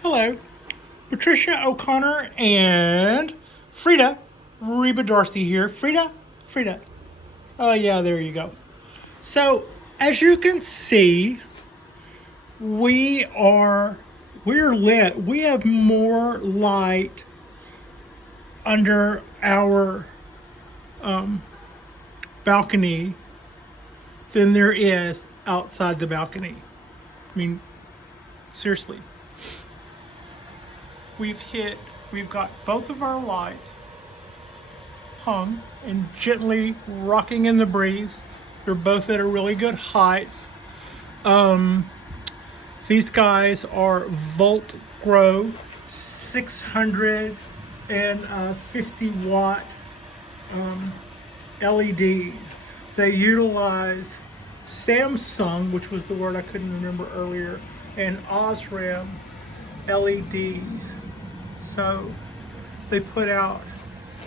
Hello, Patricia O'Connor and Frida Reba Darcy here. Frida. Oh yeah, there you go. So as you can see, we are we're lit. We have more light under our balcony than there is outside the balcony. I mean, seriously. We've got both of our lights hung and gently rocking in the breeze. They're both at a really good height. These guys are Volt Grow 650 watt LEDs. They utilize Samsung, which was the word I couldn't remember earlier, and Osram LEDs. So they put out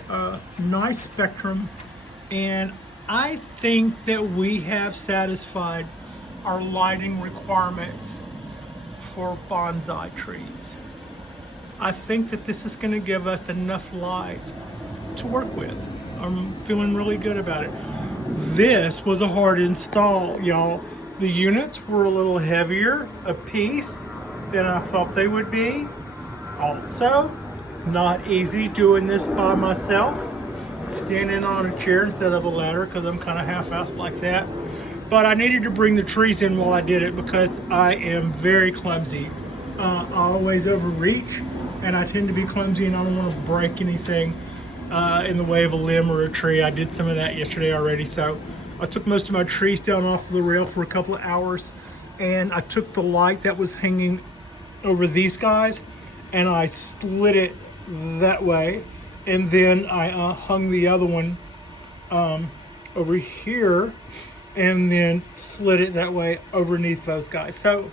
a nice spectrum, and I think that we have satisfied our lighting requirements for bonsai trees. I think that this is going to give us enough light to work with. I'm feeling really good about it. This was a hard install, y'all. The units were a little heavier a piece than I thought they would be. Also, not easy doing this by myself, standing on a chair instead of a ladder because I'm kind of half-assed like that. But I needed to bring the trees in while I did it because I am very clumsy. I always overreach, and I tend to be clumsy, and I don't want to break anything in the way of a limb or a tree. I did some of that yesterday already, so I took most of my trees down off the rail for a couple of hours, and I took the light that was hanging over these guys and I slid it that way, and then I hung the other one over here and then slid it that way underneath those guys. So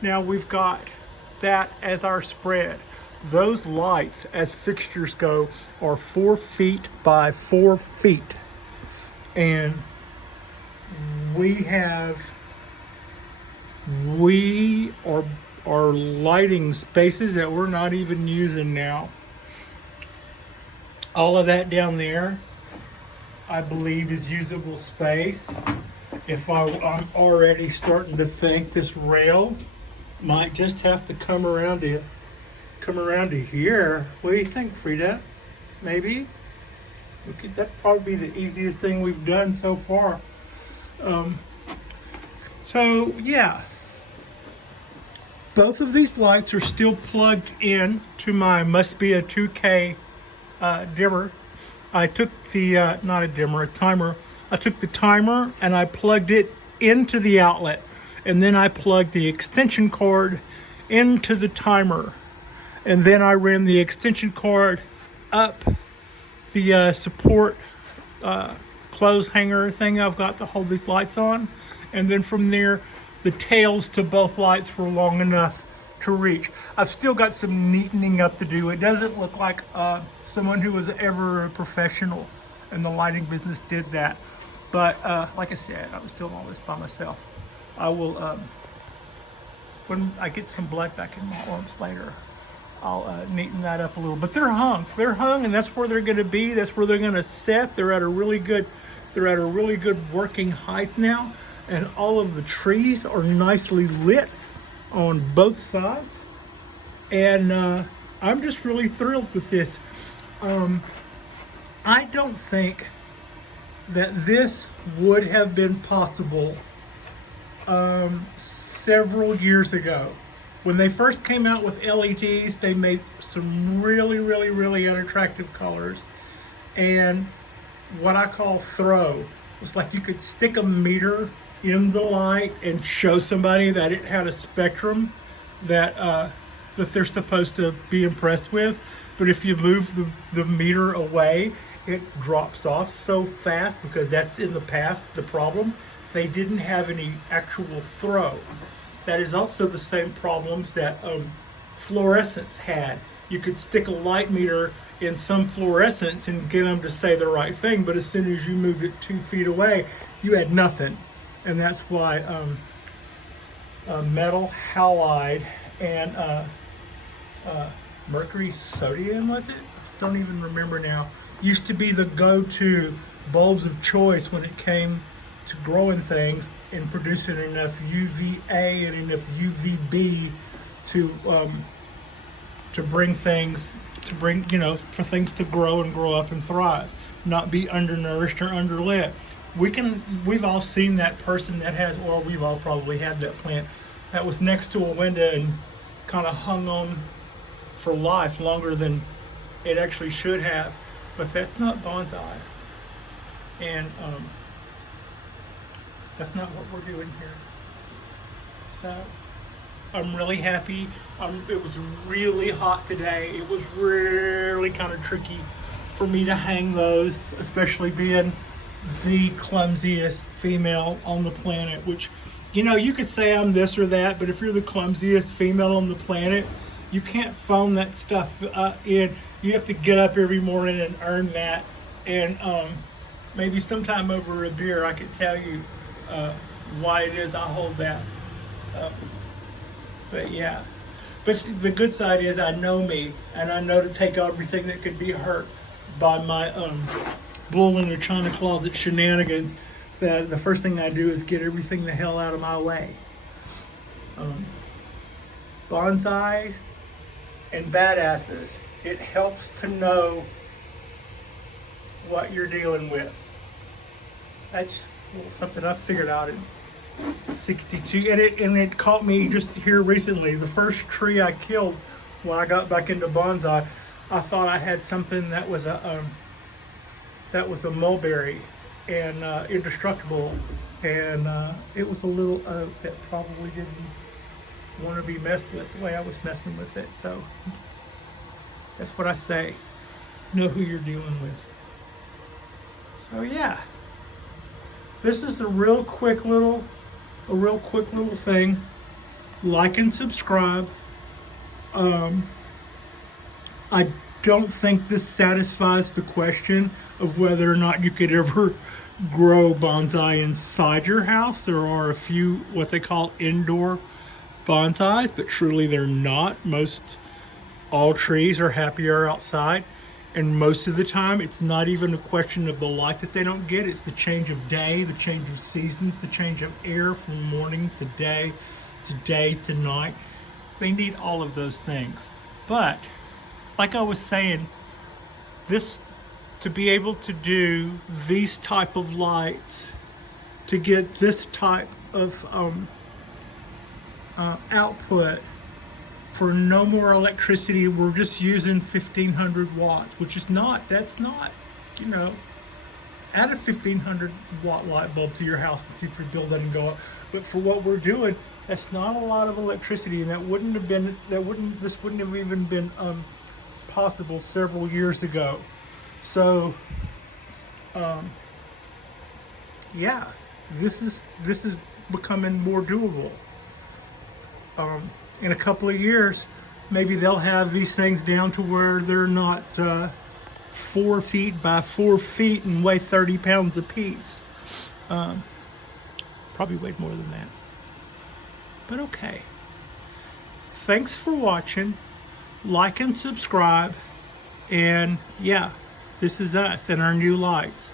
now we've got that as our spread. Those lights, as fixtures go, are 4 feet by 4 feet, and we are lighting spaces that we're not even using now. All of that down there, I believe, is usable space. I'm already starting to think this rail might just have to come around to here. What do you think, Frida? Maybe? That'd probably be the easiest thing we've done so far. So yeah, both of these lights are still plugged in to my must be a 2K dimmer. I took the not a dimmer, a timer. I took the timer and I plugged it into the outlet, and then I plugged the extension cord into the timer, and then I ran the extension cord up the support clothes hanger thing I've got to hold these lights on, and then from there the tails to both lights were long enough to reach. I've still got some neatening up to do. It doesn't look like someone who was ever a professional in the lighting business did that, but like I said, I was doing all this by myself. I will when I get some blood back in my arms later, I'll neaten that up a little. But they're hung, and that's where they're going to be. That's where they're going to set. They're at a really good working height now, and all of the trees are nicely lit on both sides, and I'm just really thrilled with this. I don't think that this would have been possible several years ago. When they first came out with LEDs, they made some really unattractive colors, and what I call throw was like you could stick a meter in the light and show somebody that it had a spectrum that that they're supposed to be impressed with, but if you move the meter away, it drops off so fast, because that's in the past the problem. They didn't have any actual throw. That is also the same problems that fluorescents had. You could stick a light meter in some fluorescents and get them to say the right thing, but as soon as you moved it 2 feet away, you had nothing. And that's why metal halide and mercury sodium, was it? Don't even remember now. Used to be the go-to bulbs of choice when it came to growing things and producing enough UVA and enough UVB to bring things, for things to grow and grow up and thrive, not be undernourished or underlit. We've all seen that person that has, or we've all probably had that plant that was next to a window and kind of hung on for life longer than it actually should have. But that's not bonsai, and that's not what we're doing here. So I'm really happy. It was really hot today. It was really kind of tricky for me to hang those, especially being the clumsiest female on the planet, which, you could say I'm this or that, but if you're the clumsiest female on the planet, you can't phone that stuff in. You have to get up every morning and earn that. And maybe sometime over a beer I could tell you why it is I hold that. But yeah. But the good side is I know me, and I know to take everything that could be hurt by my bull in the china closet shenanigans. That the first thing I do is get everything the hell out of my way. Bonsais and badasses. It helps to know what you're dealing with. That's something I figured out in 62, and it caught me just here recently. The first tree I killed when I got back into bonsai, I thought I had something that was a mulberry and indestructible, and it was a little oak that probably didn't want to be messed with the way I was messing with it. So that's what I say. Know who you're dealing with. So yeah, this is a real quick little thing. Like and subscribe. I don't think this satisfies the question of whether or not you could ever grow bonsai inside your house. There are a few what they call indoor bonsais, but truly they're not. All trees are happier outside, and most of the time it's not even a question of the light that they don't get. It's the change of day, the change of seasons, the change of air from morning to day to night. They need all of those things. But like I was saying, to be able to do these type of lights, to get this type of output for no more electricity, we're just using 1500 watts, which is that's not, add a 1500 watt light bulb to your house and see if your bill doesn't go up. But for what we're doing, that's not a lot of electricity, and this wouldn't have even been possible several years ago. So yeah, this is becoming more doable. In a couple of years, maybe they'll have these things down to where they're not 4 feet by 4 feet and weigh 30 pounds apiece. Probably weighed more than that. But okay. Thanks for watching. Like and subscribe. And yeah, this is us and our new lights.